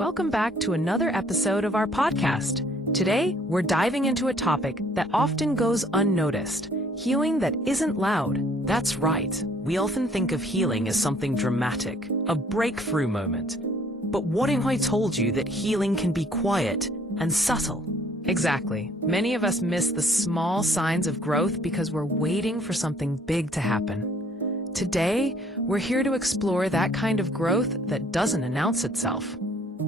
Welcome back to another episode of our podcast. Today, we're diving into a topic that often goes unnoticed, healing that isn't loud. That's right. We often think of healing as something dramatic, a breakthrough moment. But what if I told you that healing can be quiet and subtle? Exactly. Many of us miss the small signs of growth because we're waiting for something big to happen. Today, we're here to explore that kind of growth that doesn't announce itself.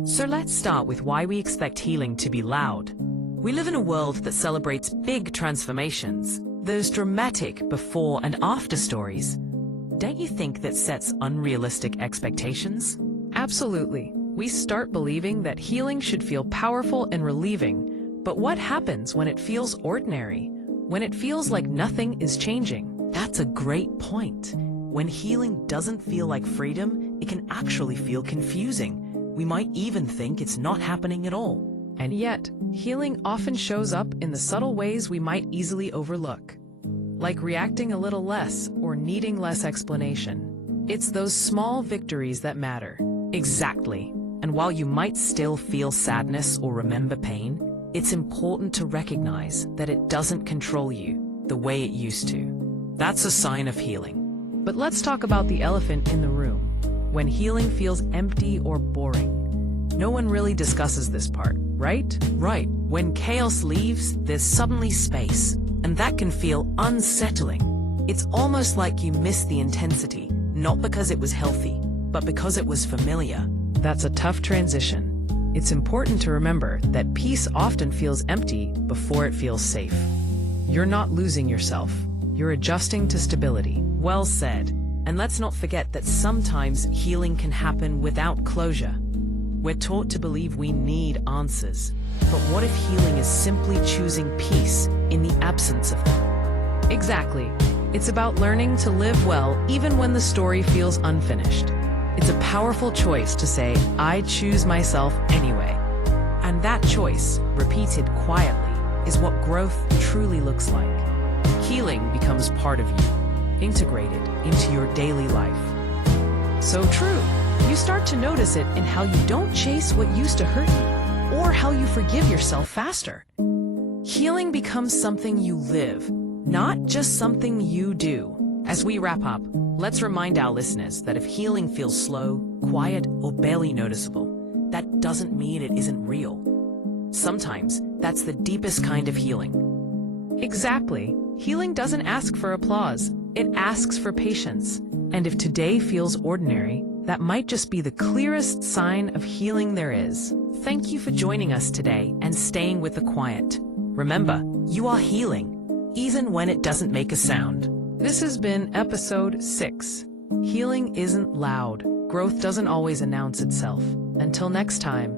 So let's start with why we expect healing to be loud. We live in a world that celebrates big transformations, those dramatic before and after stories. Don't you think that sets unrealistic expectations? Absolutely. We start believing that healing should feel powerful and relieving. But what happens when it feels ordinary? When it feels like nothing is changing? That's a great point. When healing doesn't feel like freedom, it can actually feel confusing. We might even think it's not happening at all. And yet, healing often shows up in the subtle ways we might easily overlook, like reacting a little less or needing less explanation. It's those small victories that matter. Exactly. And while you might still feel sadness or remember pain, it's important to recognize that it doesn't control you the way it used to. That's a sign of healing. But let's talk about the elephant in the room. When healing feels empty or boring. No one really discusses this part, right? Right. When chaos leaves, there's suddenly space, and that can feel unsettling. It's almost like you miss the intensity, not because it was healthy, but because it was familiar. That's a tough transition. It's important to remember that peace often feels empty before it feels safe. You're not losing yourself. You're adjusting to stability. Well said. And let's not forget that sometimes healing can happen without closure. We're taught to believe we need answers. But what if healing is simply choosing peace in the absence of them? Exactly. It's about learning to live well even when the story feels unfinished. It's a powerful choice to say, I choose myself anyway. And that choice, repeated quietly, is what growth truly looks like. Healing becomes part of you, integrated into your daily life. So true. You start to notice it in how you don't chase what used to hurt you, or how you forgive yourself faster. Healing becomes something you live, not just something you do. As we wrap up, let's remind our listeners that if healing feels slow, quiet, or barely noticeable, that doesn't mean it isn't real. Sometimes that's the deepest kind of healing. Exactly. Healing doesn't ask for applause. It asks for patience. And if today feels ordinary, that might just be the clearest sign of healing there is. Thank you for joining us today and staying with the quiet. Remember, you are healing, even when it doesn't make a sound. This has been episode 6. Healing isn't loud. Growth doesn't always announce itself. Until next time.